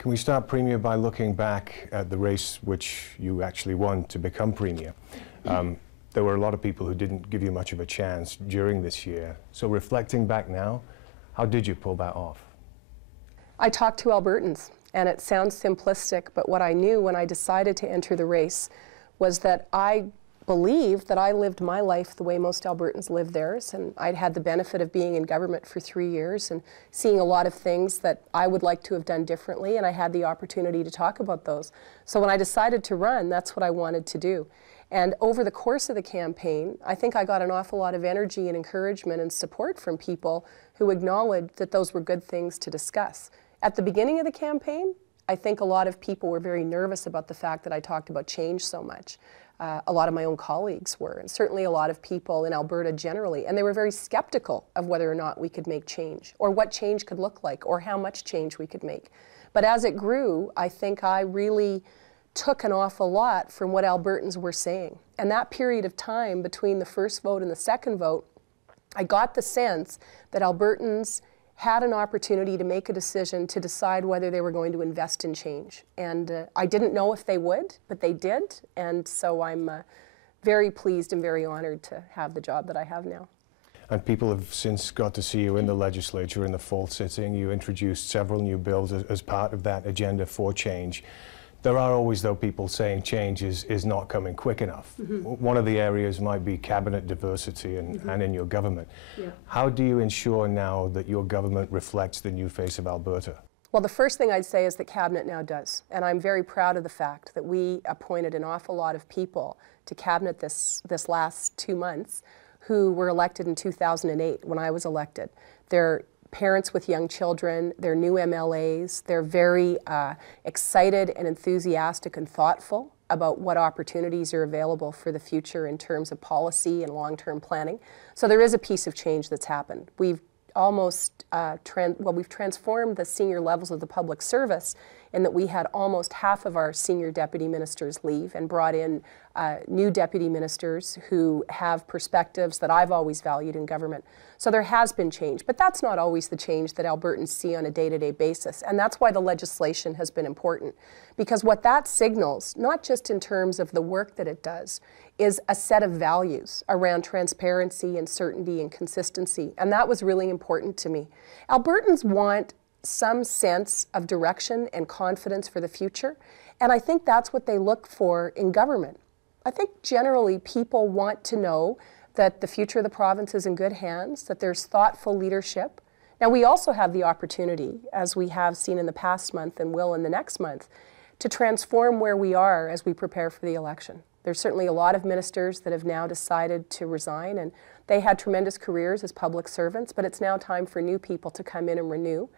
Can we start, Premier, by looking back at the race which you actually won to become Premier? There were a lot of people who didn't give you much of a chance during this year. So reflecting back now, how did you pull that off? I talked to Albertans, and it sounds simplistic, but what I knew when I decided to enter the race was that I believed that I lived my life the way most Albertans live theirs, and I'd had the benefit of being in government for 3 years and seeing a lot of things that I would like to have done differently, and I had the opportunity to talk about those. So when I decided to run, that's what I wanted to do. And over the course of the campaign, I think I got an awful lot of energy and encouragement and support from people who acknowledged that those were good things to discuss. At the beginning of the campaign, I think a lot of people were very nervous about the fact that I talked about change so much. A lot of my own colleagues were, and certainly a lot of people in Alberta generally, and they were very skeptical of whether or not we could make change, or what change could look like, or how much change we could make. But as it grew, I think I really took an awful lot from what Albertans were saying. And that period of time between the first vote and the second vote, I got the sense that Albertans had an opportunity to make a decision to decide whether they were going to invest in change. And I didn't know if they would, but they did. And so I'm very pleased and very honored to have the job that I have now. And people have since got to see you in the legislature in the fall sitting. You introduced several new bills as part of that agenda for change. There are always, though, people saying change is not coming quick enough. One of the areas might be cabinet diversity and in your government. Yeah. How do you ensure now that your government reflects the new face of Alberta? Well, the first thing I'd say is that cabinet now does. And I'm very proud of the fact that we appointed an awful lot of people to cabinet this last 2 months who were elected in 2008 when I was elected. They're parents with young children, they're new MLAs, they're very excited and enthusiastic and thoughtful about what opportunities are available for the future in terms of policy and long-term planning. So there is a piece of change that's happened. We've almost, we've transformed the senior levels of the public service in that we had almost half of our senior deputy ministers leave and brought in new deputy ministers who have perspectives that I've always valued in government. So there has been change, but that's not always the change that Albertans see on a day-to-day basis. And that's why the legislation has been important, because what that signals, not just in terms of the work that it does, is a set of values around transparency and certainty and consistency. And that was really important to me. Albertans want some sense of direction and confidence for the future. And I think that's what they look for in government. I think generally people want to know that the future of the province is in good hands, that there's thoughtful leadership. Now, we also have the opportunity, as we have seen in the past month and will in the next month, to transform where we are as we prepare for the election. There's certainly a lot of ministers that have now decided to resign, and they had tremendous careers as public servants, but it's now time for new people to come in and renew.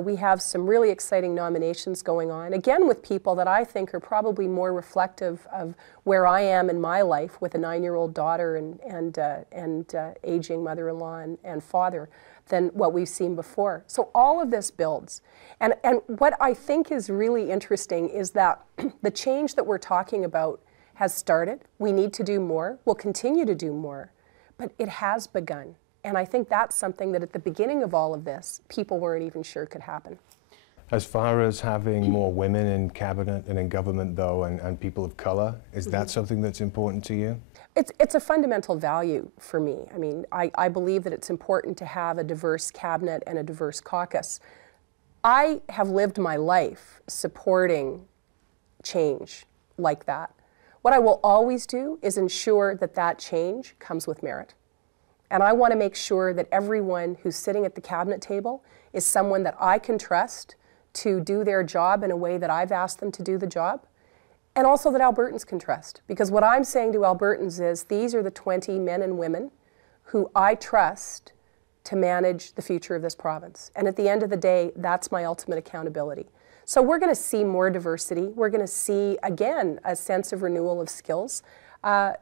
We have some really exciting nominations going on, again with people that I think are probably more reflective of where I am in my life with a 9-year-old daughter and aging mother-in-law and father than what we've seen before. So all of this builds. And what I think is really interesting is that the change that we're talking about has started. We need to do more. We'll continue to do more. But it has begun. And I think that's something that at the beginning of all of this, people weren't even sure could happen. As far as having more women in cabinet and in government, though, and people of color, is that something that's important to you? It's a fundamental value for me. I mean, I believe that it's important to have a diverse cabinet and a diverse caucus. I have lived my life supporting change like that. What I will always do is ensure that that change comes with merit. And I want to make sure that everyone who's sitting at the cabinet table is someone that I can trust to do their job in a way that I've asked them to do the job, and also that Albertans can trust. Because what I'm saying to Albertans is these are the 20 men and women who I trust to manage the future of this province. And at the end of the day, that's my ultimate accountability. So we're going to see more diversity. We're going to see, again, a sense of renewal of skills.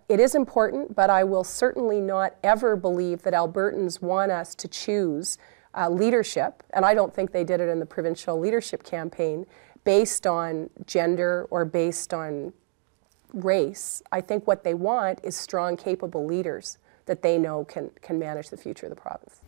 It is important, but I will certainly not ever believe that Albertans want us to choose leadership, and I don't think they did it in the provincial leadership campaign, based on gender or based on race. I think what they want is strong, capable leaders that they know can manage the future of the province.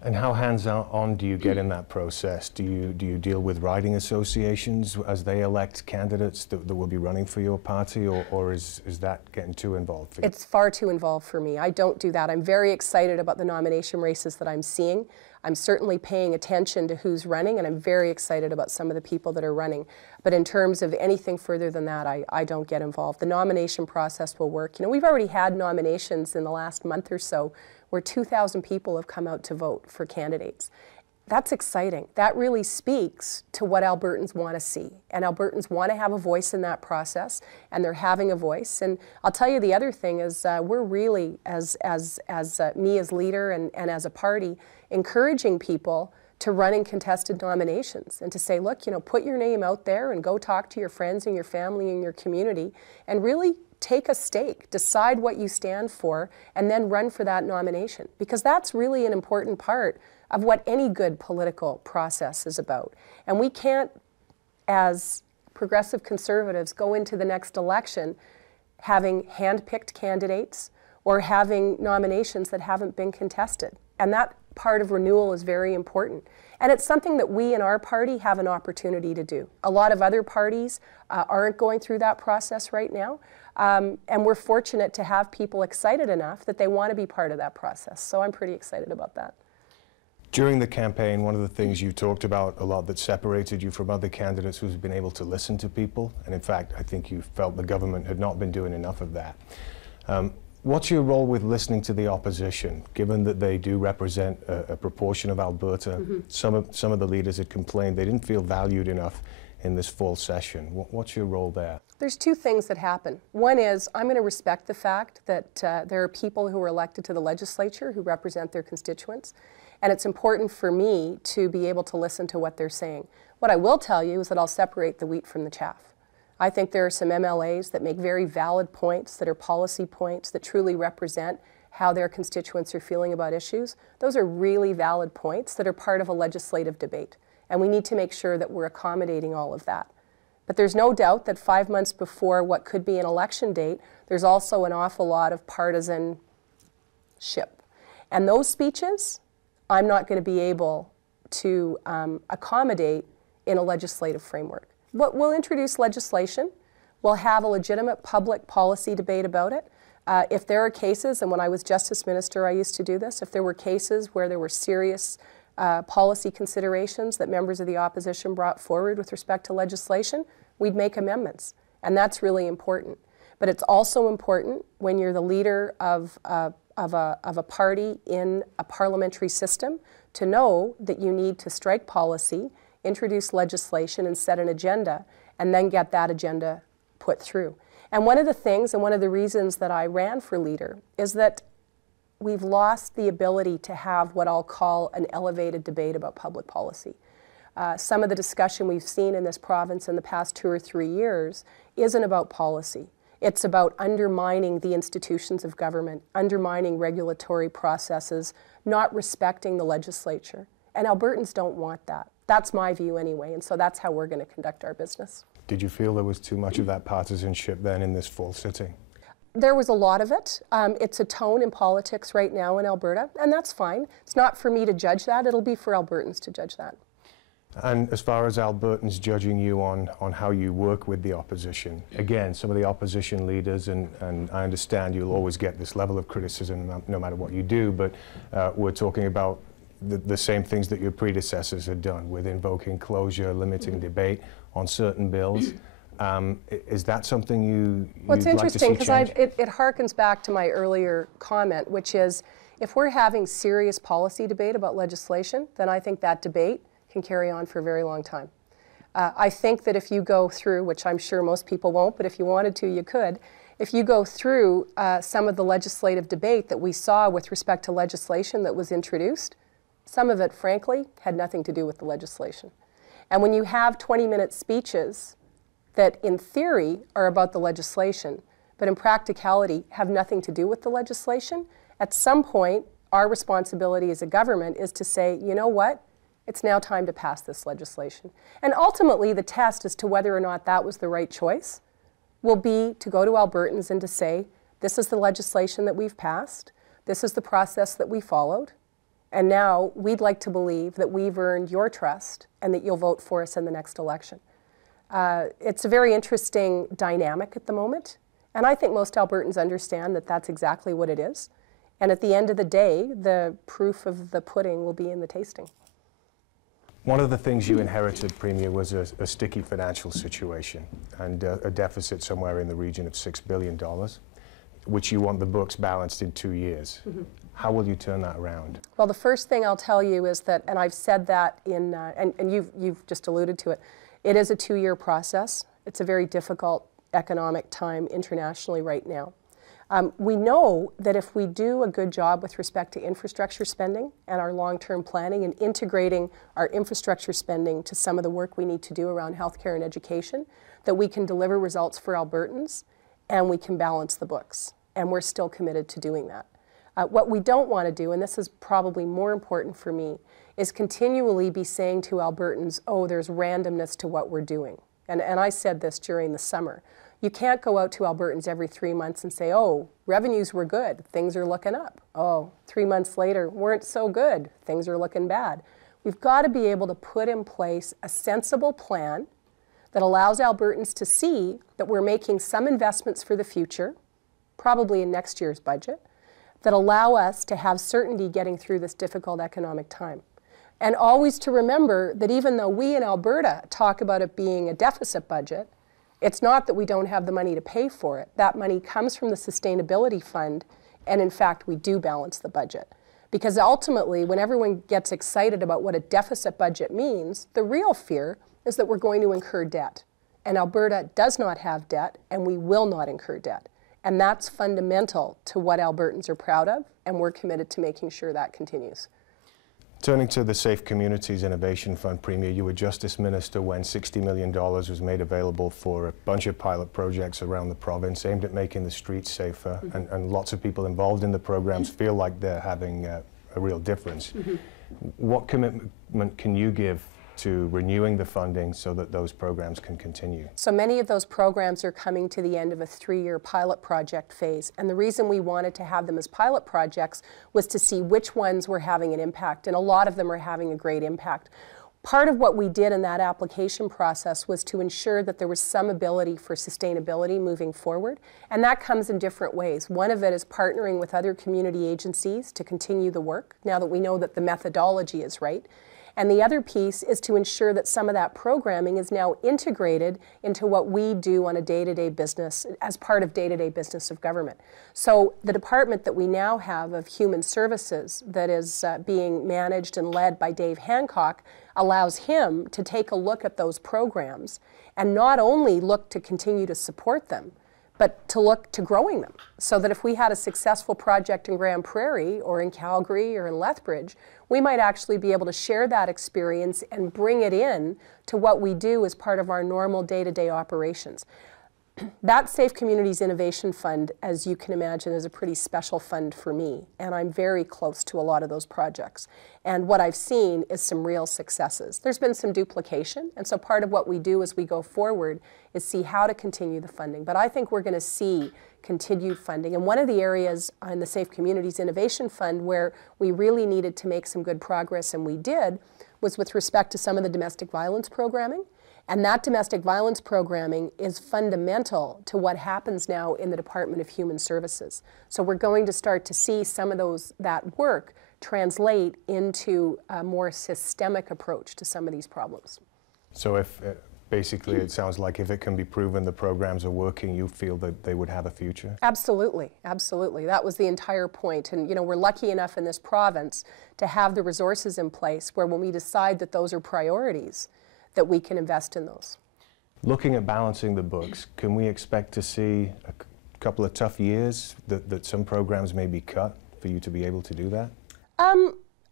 And how hands-on do you get in that process? Do you deal with riding associations as they elect candidates that will be running for your party, or is that getting too involved for you? It's far too involved for me. I don't do that. I'm very excited about the nomination races that I'm seeing. I'm certainly paying attention to who's running, and I'm very excited about some of the people that are running. But in terms of anything further than that, I don't get involved. The nomination process will work. You know, we've already had nominations in the last month or so where 2,000 people have come out to vote for candidates. That's exciting. That really speaks to what Albertans want to see. And Albertans want to have a voice in that process, and they're having a voice. And I'll tell you the other thing is we're really, as me as leader and as a party, encouraging people to run in contested nominations and to say, look, you know, put your name out there and go talk to your friends and your family and your community and really take a stake, decide what you stand for, and then run for that nomination. Because that's really an important part of what any good political process is about. And we can't, as progressive conservatives, go into the next election having hand-picked candidates or having nominations that haven't been contested. And that part of renewal is very important. And it's something that we in our party have an opportunity to do. A lot of other parties aren't going through that process right now. And we're fortunate to have people excited enough that they want to be part of that process. So I'm pretty excited about that. During the campaign, one of the things you talked about a lot that separated you from other candidates was being able to listen to people. And in fact, I think you felt the government had not been doing enough of that. What's your role with listening to the opposition, given that they do represent a proportion of Alberta? Mm-hmm. Some of the leaders had complained they didn't feel valued enough in this fall session. What's your role there? There's two things that happen. One is I'm going to respect the fact that there are people who are elected to the legislature who represent their constituents, and it's important for me to be able to listen to what they're saying. What I will tell you is that I'll separate the wheat from the chaff. I think there are some MLAs that make very valid points, that are policy points, that truly represent how their constituents are feeling about issues. Those are really valid points that are part of a legislative debate. And we need to make sure that we're accommodating all of that. But there's no doubt that 5 months before what could be an election date, there's also an awful lot of partisanship. And those speeches, I'm not going to be able to accommodate in a legislative framework. We'll introduce legislation. We'll have a legitimate public policy debate about it. If there are cases, and when I was Justice Minister I used to do this, if there were cases where there were serious policy considerations that members of the opposition brought forward with respect to legislation, we'd make amendments. And that's really important. But it's also important when you're the leader of a party in a parliamentary system to know that you need to strike policy, introduce legislation, and set an agenda, and then get that agenda put through. And one of the things, and one of the reasons that I ran for leader, is that we've lost the ability to have what I'll call an elevated debate about public policy. Some of the discussion we've seen in this province in the past 2 or 3 years isn't about policy. It's about undermining the institutions of government, undermining regulatory processes, not respecting the legislature. And Albertans don't want that. That's my view anyway, and so that's how we're going to conduct our business. Did you feel there was too much of that partisanship then in this fall sitting? There was a lot of it. It's a tone in politics right now in Alberta, and that's fine. It's not for me to judge that. It'll be for Albertans to judge that. And as far as Albertans judging you on how you work with the opposition, again, some of the opposition leaders, and I understand you'll always get this level of criticism no matter what you do, but we're talking about the same things that your predecessors had done with invoking closure, limiting debate on certain bills. Is that something you'd Well, it's interesting because it harkens back to my earlier comment, which is if we're having serious policy debate about legislation, then I think that debate can carry on for a very long time. I think that if you go through, which I'm sure most people won't, but if you wanted to, you could, if you go through some of the legislative debate that we saw with respect to legislation that was introduced, some of it, frankly, had nothing to do with the legislation. And when you have 20-minute speeches that in theory are about the legislation, but in practicality have nothing to do with the legislation, at some point, our responsibility as a government is to say, you know what? It's now time to pass this legislation. And ultimately, the test as to whether or not that was the right choice will be to go to Albertans and to say, this is the legislation that we've passed, this is the process that we followed, And now we'd like to believe that we've earned your trust and that you'll vote for us in the next election. It's a very interesting dynamic at the moment, and I think most Albertans understand that that's exactly what it is. And at the end of the day, the proof of the pudding will be in the tasting. One of the things you inherited, Premier, was a sticky financial situation and a deficit somewhere in the region of $6 billion, which you want the books balanced in 2 years. Mm-hmm. How will you turn that around? Well, the first thing I'll tell you is that, and I've said that in, and you've just alluded to it, it is a 2-year process. It's a very difficult economic time internationally right now. We know that if we do a good job with respect to infrastructure spending and our long-term planning and integrating our infrastructure spending to some of the work we need to do around healthcare and education, that we can deliver results for Albertans and we can balance the books. And we're still committed to doing that. What we don't want to do, and this is probably more important for me, is continually be saying to Albertans, oh, there's randomness to what we're doing. And I said this during the summer. You can't go out to Albertans every 3 months and say, oh, revenues were good, things are looking up. Oh, 3 months later, weren't so good, things are looking bad. We've got to be able to put in place a sensible plan that allows Albertans to see that we're making some investments for the future, probably in next year's budget, that allow us to have certainty getting through this difficult economic time. And always to remember that even though we in Alberta talk about it being a deficit budget, it's not that we don't have the money to pay for it. That money comes from the Sustainability Fund, and in fact, we do balance the budget. Because ultimately, when everyone gets excited about what a deficit budget means, the real fear is that we're going to incur debt. And Alberta does not have debt, and we will not incur debt. And that's fundamental to what Albertans are proud of, and we're committed to making sure that continues. Turning to the Safe Communities Innovation Fund, Premier, you were Justice Minister when $60 million was made available for a bunch of pilot projects around the province aimed at making the streets safer, mm-hmm. and lots of people involved in the programs feel like they're having a real difference. Mm-hmm. What commitment can you give to renewing the funding so that those programs can continue? So many of those programs are coming to the end of a 3-year pilot project phase, and the reason we wanted to have them as pilot projects was to see which ones were having an impact, and a lot of them are having a great impact. Part of what we did in that application process was to ensure that there was some ability for sustainability moving forward, and that comes in different ways. One of it is partnering with other community agencies to continue the work, now that we know that the methodology is right. And the other piece is to ensure that some of that programming is now integrated into what we do on a day-to-day business, as part of day-to-day business of government. So the department that we now have of Human Services that is being managed and led by Dave Hancock allows him to take a look at those programs and not only look to continue to support them, but to look to growing them, so that if we had a successful project in Grand Prairie or in Calgary or in Lethbridge, we might actually be able to share that experience and bring it in to what we do as part of our normal day-to-day operations. That Safe Communities Innovation Fund, as you can imagine, is a pretty special fund for me, and I'm very close to a lot of those projects. And what I've seen is some real successes. There's been some duplication, and so part of what we do as we go forward is see how to continue the funding. But I think we're going to see continued funding. And one of the areas in the Safe Communities Innovation Fund where we really needed to make some good progress, and we did, was with respect to some of the domestic violence programming. And that domestic violence programming is fundamental to what happens now in the Department of Human Services. So we're going to start to see some of that work translate into a more systemic approach to some of these problems. So if basically it sounds like if it can be proven the programs are working, you feel that they would have a future? Absolutely, absolutely. That was the entire point. And we're lucky enough in this province to have the resources in place where when we decide that those are priorities, that we can invest in those. Looking at balancing the books, can we expect to see a couple of tough years that some programs may be cut for you to be able to do that?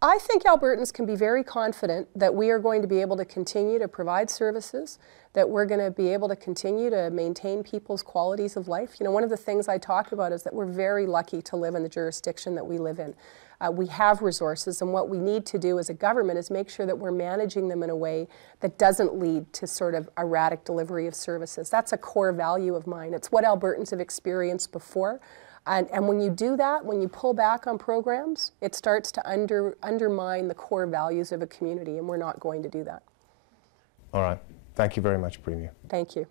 I think Albertans can be very confident that we are going to be able to continue to provide services, that we're going to be able to continue to maintain people's qualities of life. One of the things I talk about is that we're very lucky to live in the jurisdiction that we live in. We have resources, and what we need to do as a government is make sure that we're managing them in a way that doesn't lead to sort of erratic delivery of services. That's a core value of mine. It's what Albertans have experienced before. And when you do that, when you pull back on programs, it starts to undermine the core values of a community, and we're not going to do that. All right. Thank you very much, Premier. Thank you.